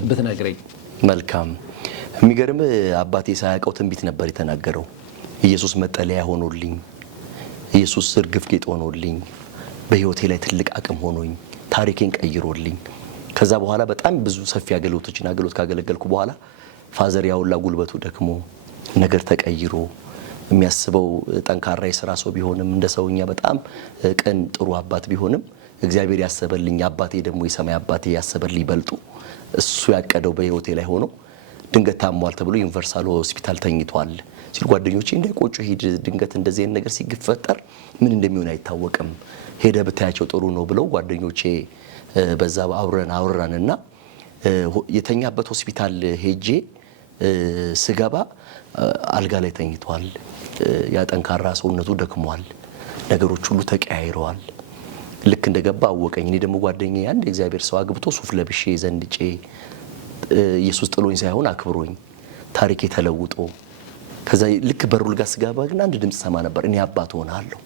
ብትነግረኝ መልካም። የሚገርም አባቴ ሳያውቀው ትንቢት ነበር የተናገረው። ኢየሱስ መጠለያ ሆኖልኝ፣ ኢየሱስ እርግፍ ጌጥ ሆኖልኝ፣ በህይወቴ ላይ ትልቅ አቅም ሆኖኝ፣ ታሪኬን ቀይሮልኝ ከዛ በኋላ በጣም ብዙ ሰፊ አገልግሎቶችን ካገለገልኩ በኋላ ፋዘር ያውላ ጉልበቱ ደክሞ ነገር ተቀይሮ የሚያስበው ጠንካራ የሥራ ሰው ቢሆንም እንደ ሰውኛ በጣም ቀን ጥሩ አባት ቢሆንም እግዚአብሔር ያሰበልኝ አባቴ ደግሞ የሰማይ አባቴ ያሰበልኝ በልጡ እሱ ያቀደው በህይወቴ ላይ ሆኖ ድንገት ታሟል ተብሎ ዩኒቨርሳል ሆስፒታል ተኝቷል ሲል ጓደኞቼ እንዳይቆጩ ሂድ፣ ድንገት እንደዚህ አይነት ነገር ሲፈጠር ምን እንደሚሆን አይታወቅም፣ ሄደ ብታያቸው ጥሩ ነው ብለው ጓደኞቼ በዛ አውራንና የተኛበት ሆስፒታል ሄጄ ስገባ አልጋ ላይ ተኝቷል። ያ ጠንካራ ሰውነቱ ደክሟል። ነገሮች ሁሉ ተቀያይረዋል። ልክ እንደገባ አወቀኝ። እኔ ደግሞ ጓደኛዬ አንድ እግዚአብሔር ሰው አግብቶ ሱፍ ለብሼ ዘንድጬ ኢየሱስ ጥሎኝ ሳይሆን አክብሮኝ ታሪኬ ተለውጦ ከዛ ልክ በሩል ጋር ስገባ ግን አንድ ድምጽ ሰማ ነበር። እኔ አባት ሆናለሁ፣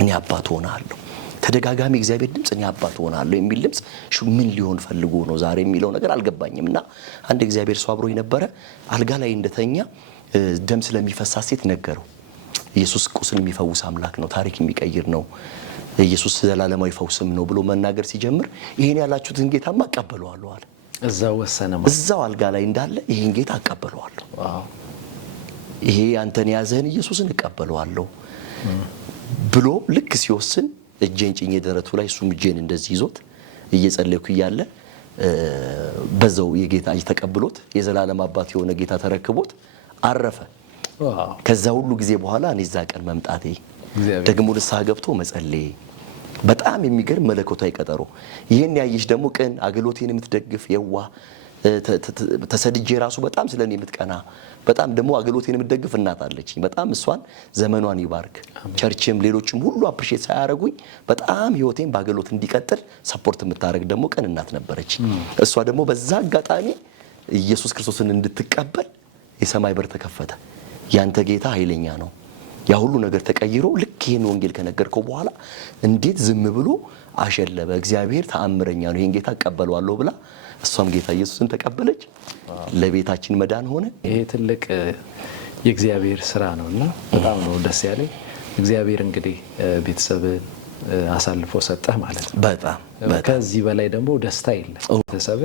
እኔ አባት ሆናለሁ። ተደጋጋሚ እግዚአብሔር ድምጽ እኔ አባት ሆናለሁ የሚል ድምጽ ምን ሊሆን ፈልጎ ነው ዛሬ የሚለው ነገር አልገባኝምና አንድ እግዚአብሔር ሰው አብሮኝ ነበረ። አልጋ ላይ እንደተኛ ደም ስለሚፈሳት ሴት ነገረው። ኢየሱስ ቁስል የሚፈውስ አምላክ ነው፣ ታሪክ የሚቀይር ነው፣ ኢየሱስ ዘላለማዊ ፈውስም ነው ብሎ መናገር ሲጀምር ይሄን ያላችሁትን ጌታማ አቀበለዋለሁ አለ። እዛው ወሰነ። እዛው አልጋ ላይ እንዳለ ይሄን ጌታ አቀበለዋለሁ፣ ይሄ አንተን ያዘህን ኢየሱስን እቀበለዋለሁ ብሎ ልክ ሲወስን እጄን ጭኜ ደረቱ ላይ እሱም እጄን እንደዚህ ይዞት እየጸለይኩ እያለ በዛው የጌታ እጅ ተቀብሎት የዘላለም አባት የሆነ ጌታ ተረክቦት አረፈ። ከዛ ሁሉ ጊዜ በኋላ እኔ እዛ ቀን መምጣቴ ደግሞ ንስሐ ገብቶ መጸለይ በጣም የሚገርም መለኮታዊ ቀጠሮ። ይሄን ያየሽ ደግሞ ቀን አገልግሎቴን የምትደግፍ የዋ ተሰድጄ ራሱ በጣም ስለኔ የምትቀና በጣም ደግሞ አገልግሎቴን የምትደግፍ እናት አለችኝ። በጣም እሷን ዘመኗን ይባርክ። ቸርችም ሌሎችም ሁሉ አፕሪሼት ሳያረጉኝ በጣም ህይወቴን በአገልግሎት እንዲቀጥል ሰፖርት የምታረግ ደግሞ ቀን እናት ነበረች። እሷ ደግሞ በዛ አጋጣሚ ኢየሱስ ክርስቶስን እንድትቀበል የሰማይ በር ተከፈተ። ያንተ ጌታ ኃይለኛ ነው። ያ ሁሉ ነገር ተቀይሮ ልክ ይሄን ወንጌል ከነገርከው በኋላ እንዴት ዝም ብሎ አሸለበ። እግዚአብሔር ተአምረኛ ነው፣ ይሄን ጌታ እቀበለዋለሁ ብላ እሷም ጌታ ኢየሱስን ተቀበለች። ለቤታችን መዳን ሆነ። ይሄ ትልቅ የእግዚአብሔር ስራ ነውና በጣም ነው ደስ ያለኝ። እግዚአብሔር እንግዲህ ቤተሰብን አሳልፎ ሰጠህ ማለት ነው። በጣም ከዚህ በላይ ደግሞ ደስታ የለም። ቤተሰብ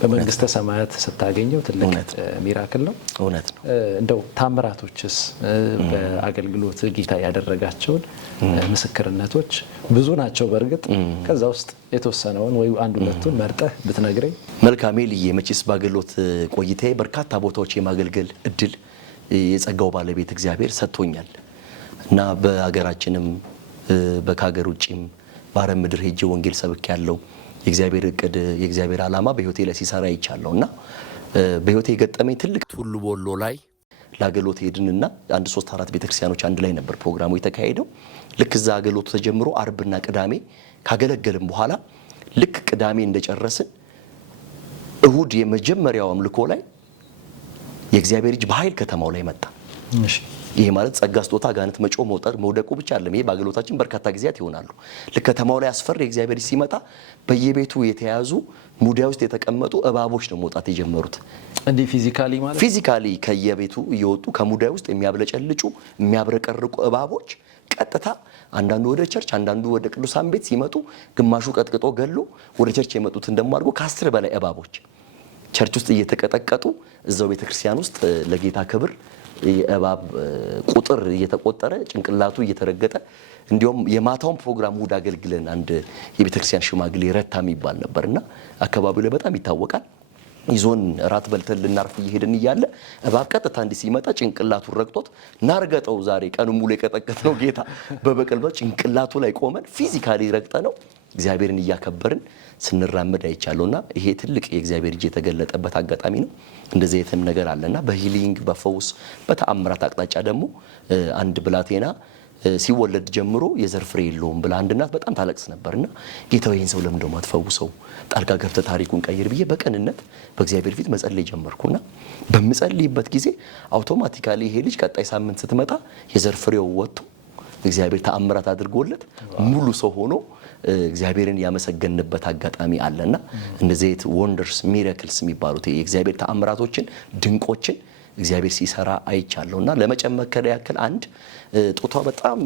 በመንግስተ ሰማያት ስታገኘው ትልቅ ሚራክል ነው። እውነት ነው። እንደው ታምራቶችስ በአገልግሎት ጌታ ያደረጋቸውን ምስክርነቶች ብዙ ናቸው። በእርግጥ ከዛ ውስጥ የተወሰነውን ወይ አንድ ሁለቱን መርጠህ ብትነግረኝ መልካም። ልዬ መቼስ በአገልግሎት ቆይታዬ በርካታ ቦታዎች የማገልገል እድል የጸጋው ባለቤት እግዚአብሔር ሰጥቶኛል እና በአገራችንም በካገር ውጪም ባረ ምድር ሄጄ ወንጌል ሰብክ ያለው የእግዚአብሔር እቅድ የእግዚአብሔር ዓላማ በህይወቴ ላይ ሲሰራ ይቻለውና በህይወቴ የገጠመኝ ትልቅ ቱሉ ቦሎ ላይ ለአገልግሎት ሄድንና 1-3-4 ቤተክርስቲያኖች አንድ ላይ ነበር ፕሮግራሙ የተካሄደው። ልክ እዛ አገልግሎቱ ተጀምሮ አርብና ቅዳሜ ካገለገልን በኋላ ልክ ቅዳሜ እንደጨረስን እሁድ የመጀመሪያው አምልኮ ላይ የእግዚአብሔር እጅ በኃይል ከተማው ላይ መጣ። ይሄ ማለት ጸጋ ስጦታ ጋንት መጮ መውደቁ ብቻ አይደለም። ይሄ በአገልግሎታችን በርካታ ጊዜያት ይሆናሉ። ልክ ከተማው ላይ አስፈሪ የእግዚአብሔር እጅ ሲመጣ በየቤቱ የተያዙ ሙዳይ ውስጥ የተቀመጡ እባቦች ነው መውጣት የጀመሩት። እንዴ ፊዚካሊ ከየቤቱ እየወጡ ከሙዳይ ውስጥ የሚያብለጨልጩ የሚያብረቀርቁ እባቦች ቀጥታ አንዳንዱ ወደ ቸርች አንዳንዱ ወደ ቅዱሳን ቤት ሲመጡ ግማሹ ቀጥቅጦ ገሎ ወደ ቸርች የመጡትን ደግሞ አድርጎ ከ10 በላይ እባቦች ቸርች ውስጥ እየተቀጠቀጡ እዛው ቤተክርስቲያን ውስጥ ለጌታ ክብር የእባብ ቁጥር እየተቆጠረ ጭንቅላቱ እየተረገጠ እንዲያውም የማታውን ፕሮግራም ውድ አገልግለን አንድ የቤተክርስቲያን ሽማግሌ ረታ የሚባል ነበርና አካባቢው ላይ በጣም ይታወቃል። ይዞን ራት በልተን ልናርፍ እየሄድን እያለ እባብ ቀጥታ እንዲህ ሲመጣ ጭንቅላቱን ረግጦት ናርገጠው ዛሬ ቀኑን ሙሉ የቀጠቀጥነው ጌታ በበቀል ጭንቅላቱ ላይ ቆመን ፊዚካሊ ረግጠነው እግዚአብሔርን እያከበርን ስንራመድ አይቻለውና ይሄ ትልቅ የእግዚአብሔር እጅ የተገለጠበት አጋጣሚ ነው። እንደዚህ የተም ነገር አለና በሂሊንግ በፈውስ በተአምራት አቅጣጫ ደግሞ አንድ ብላቴና ሲወለድ ጀምሮ የዘር ፍሬ የለውም ብላ አንድ እናት በጣም ታለቅስ ነበርና ጌታው ይሄን ሰው ለምን ደሞ አትፈውሰው ጣልቃ ገብተ ታሪኩን ቀይር ብዬ በቀንነት በእግዚአብሔር ፊት መጸለይ ጀመርኩና በመጸለይበት ጊዜ አውቶማቲካሊ ይሄ ልጅ ቀጣይ ሳምንት ስትመጣ የዘር ፍሬው ወጥቶ እግዚአብሔር ተአምራት አድርጎለት ሙሉ ሰው ሆኖ እግዚአብሔርን ያመሰገንበት አጋጣሚ አለና እንደዚህ ወንደርስ ሚራክልስ የሚባሉት የእግዚአብሔር ተአምራቶችን ድንቆችን እግዚአብሔር ሲሰራ አይቻለውና ለመጨመር ያክል አንድ ጡቷ በጣም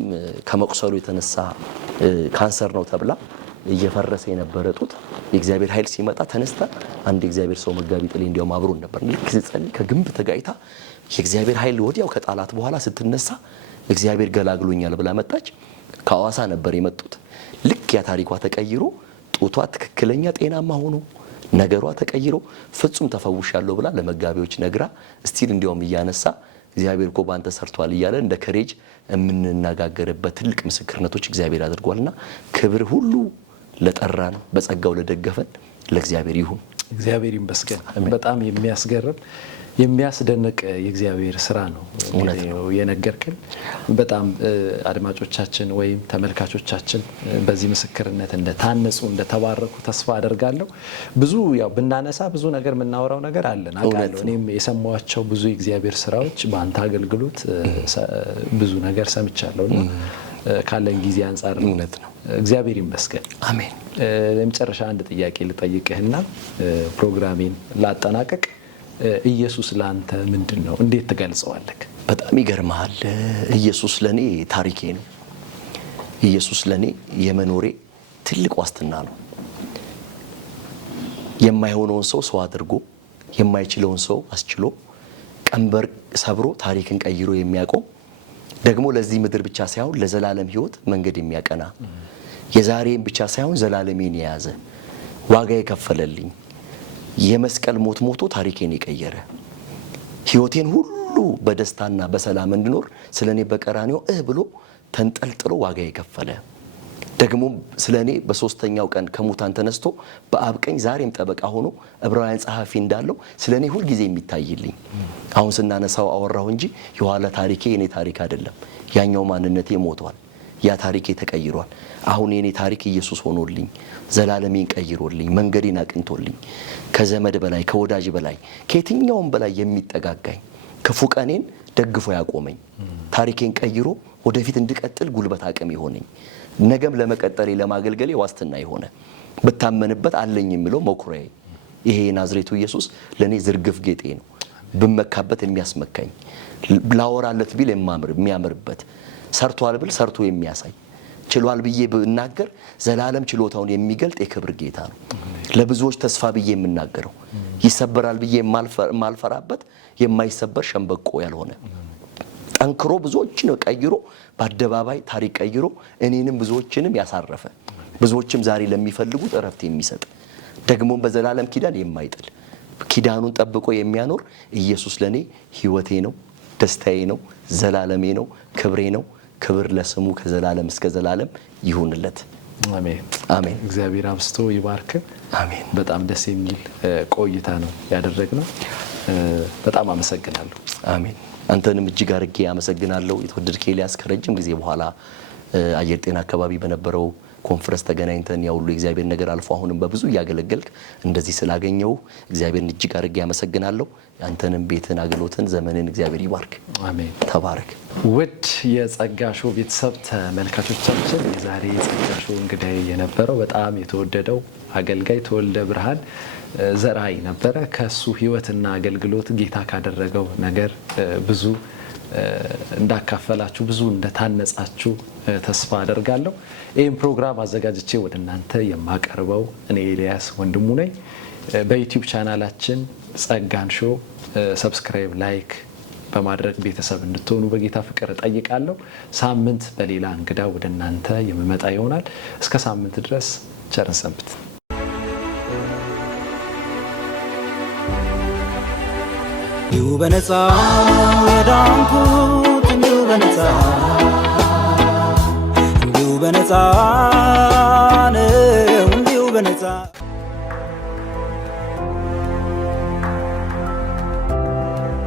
ከመቁሰሉ የተነሳ ካንሰር ነው ተብላ እየፈረሰ የነበረ ጡት የእግዚአብሔር ኃይል ሲመጣ ተነስታ አንድ የእግዚአብሔር ሰው መጋቢ ጥሌ እንዲያውም አብሮን ነበር። ልክ ሲጸልይ ከግንብ ተጋይታ የእግዚአብሔር ኃይል ወዲያው ከጣላት በኋላ ስትነሳ እግዚአብሔር ገላግሎኛል ብላ መጣች። ከአዋሳ ነበር የመጡት። ልክ ያ ታሪኳ ተቀይሮ ጡቷ ትክክለኛ ጤናማ ሆኖ ነገሯ ተቀይሮ ፍጹም ተፈውሻለሁ ብላ ለመጋቢዎች ነግራ ስቲል እንዲያውም እያነሳ እግዚአብሔር እኮ ባንተ ሰርቷል እያለ እንደ ከሬጅ የምንነጋገርበት ትልቅ ምስክርነቶች እግዚአብሔር አድርጓልና ክብር ሁሉ ለጠራን በጸጋው ለደገፈን ለእግዚአብሔር ይሁን። እግዚአብሔር ይመስገን። በጣም የሚያስገርም የሚያስደንቅ የእግዚአብሔር ስራ ነው የነገርከን። በጣም አድማጮቻችን ወይም ተመልካቾቻችን በዚህ ምስክርነት እንደታነጹ እንደተባረኩ ተስፋ አደርጋለሁ። ብዙ ያው ብናነሳ ብዙ ነገር የምናወራው ነገር አለን አውቃለሁ። እኔም የሰማኋቸው ብዙ የእግዚአብሔር ስራዎች በአንተ አገልግሎት ብዙ ነገር ሰምቻለሁና ካለን ጊዜ አንፃር ነው። እግዚአብሔር ይመስገን። አሜን። ለመጨረሻ አንድ ጥያቄ ልጠይቅህና ፕሮግራሜን ላጠናቀቅ። ኢየሱስ ላንተ ምንድነው? እንዴት ትገልጸዋለህ? በጣም ይገርማል። ኢየሱስ ለኔ ታሪኬ ነው። ኢየሱስ ለኔ የመኖሬ ትልቅ ዋስትና ነው። የማይሆነውን ሰው አድርጎ የማይችለውን ሰው አስችሎ ቀንበር ሰብሮ ታሪክን ቀይሮ የሚያቆም ደግሞ ለዚህ ምድር ብቻ ሳይሆን ለዘላለም ሕይወት መንገድ የሚያቀና የዛሬን ብቻ ሳይሆን ዘላለሜን የያዘ ዋጋ የከፈለልኝ የመስቀል ሞት ሞቶ ታሪኬን የቀየረ ሕይወቴን ሁሉ በደስታና በሰላም እንድኖር ስለኔ በቀራንዮ ብሎ ተንጠልጥሎ ዋጋ የከፈለ ደግሞ ስለኔ በሶስተኛው ቀን ከሙታን ተነስቶ በአብ ቀኝ ዛሬም ጠበቃ ሆኖ ዕብራውያን ጸሐፊ እንዳለው ስለኔ ሁሉ ጊዜ የሚታይልኝ አሁን ስናነሳው አወራሁ እንጂ የኋላ ታሪኬ የኔ ታሪክ አይደለም። ያኛው ማንነቴ ሞቷል። ያ ታሪኬ ተቀይሯል። አሁን የኔ ታሪክ ኢየሱስ ሆኖልኝ ዘላለሜን ቀይሮልኝ መንገዴን አቅንቶልኝ ከዘመድ በላይ ከወዳጅ በላይ ከየትኛውም በላይ የሚጠጋጋኝ ክፉ ቀኔን ደግፎ ያቆመኝ ታሪኬን ቀይሮ ወደፊት እንድቀጥል ጉልበት አቅም ይሆነኝ ነገም ለመቀጠል ለማገልገል ዋስትና ይሆነ በታመንበት አለኝ የሚለው መኩሪያዬ ይሄ ናዝሬቱ ኢየሱስ ለኔ ዝርግፍ ጌጤ ነው። በመካበት የሚያስመካኝ ላወራለት ቢል የሚያምርበት ሰርቷል ብል ሰርቶ የሚያሳይ ችሏል ብዬ ብናገር ዘላለም ችሎታውን የሚገልጥ የክብር ጌታ ነው። ለብዙዎች ተስፋ ብዬ የምናገረው ይሰበራል ብዬ የማልፈራበት የማይሰበር ሸምበቆ ያልሆነ ጠንክሮ ብዙዎችን ቀይሮ በአደባባይ ታሪክ ቀይሮ እኔንም ብዙዎችንም ያሳረፈ ብዙዎችም ዛሬ ለሚፈልጉት እረፍት የሚሰጥ ደግሞ በዘላለም ኪዳን የማይጥል ኪዳኑን ጠብቆ የሚያኖር ኢየሱስ ለኔ ሕይወቴ ነው፣ ደስታዬ ነው፣ ዘላለሜ ነው፣ ክብሬ ነው። ክብር ለስሙ ከዘላለም እስከ ዘላለም ይሁንለት። አሜን አሜን። እግዚአብሔር አብስቶ ይባርክ። አሜን። በጣም ደስ የሚል ቆይታ ነው ያደረግነው። በጣም አመሰግናለሁ። አሜን። አንተንም እጅግ አድርጌ አመሰግናለሁ። የተወደድክ ኤልያስ ከረጅም ጊዜ በኋላ አየር ጤና አካባቢ በነበረው ኮንፈረንስ ተገናኝተን ያው ሁሉ እግዚአብሔር ነገር አልፎ አሁንም በብዙ ያገለገልክ እንደዚህ ስላገኘው እግዚአብሔርን እጅግ አድርጌ አመሰግናለሁ። አንተንም ቤትን አገልግሎትን ዘመንን እግዚአብሔር ይባርክ። አሜን። ተባረክ። ውድ የጸጋ ሾው ቤተሰብ ተመልካቾቻችን የዛሬ የጸጋ ሾው እንግዳይ የነበረው በጣም የተወደደው አገልጋይ ተወልደ ብርሃን ዘርአይ ነበረ። ከሱ ህይወትና አገልግሎት ጌታ ካደረገው ነገር ብዙ እንዳካፈላችሁ ብዙ እንደታነጻችሁ ተስፋ አደርጋለሁ። ይህን ፕሮግራም አዘጋጅቼ ወደ እናንተ የማቀርበው እኔ ኤልያስ ወንድሙ ነኝ። በዩቲዩብ ቻናላችን ጸጋን ሾው ሰብስክራይብ፣ ላይክ በማድረግ ቤተሰብ እንድትሆኑ በጌታ ፍቅር እጠይቃለሁ። ሳምንት በሌላ እንግዳ ወደ እናንተ የምመጣ ይሆናል። እስከ ሳምንት ድረስ ቸር ሰንብቱ። እንዲሁ በነፃ የዳንኩት እንዲሁ በነፃ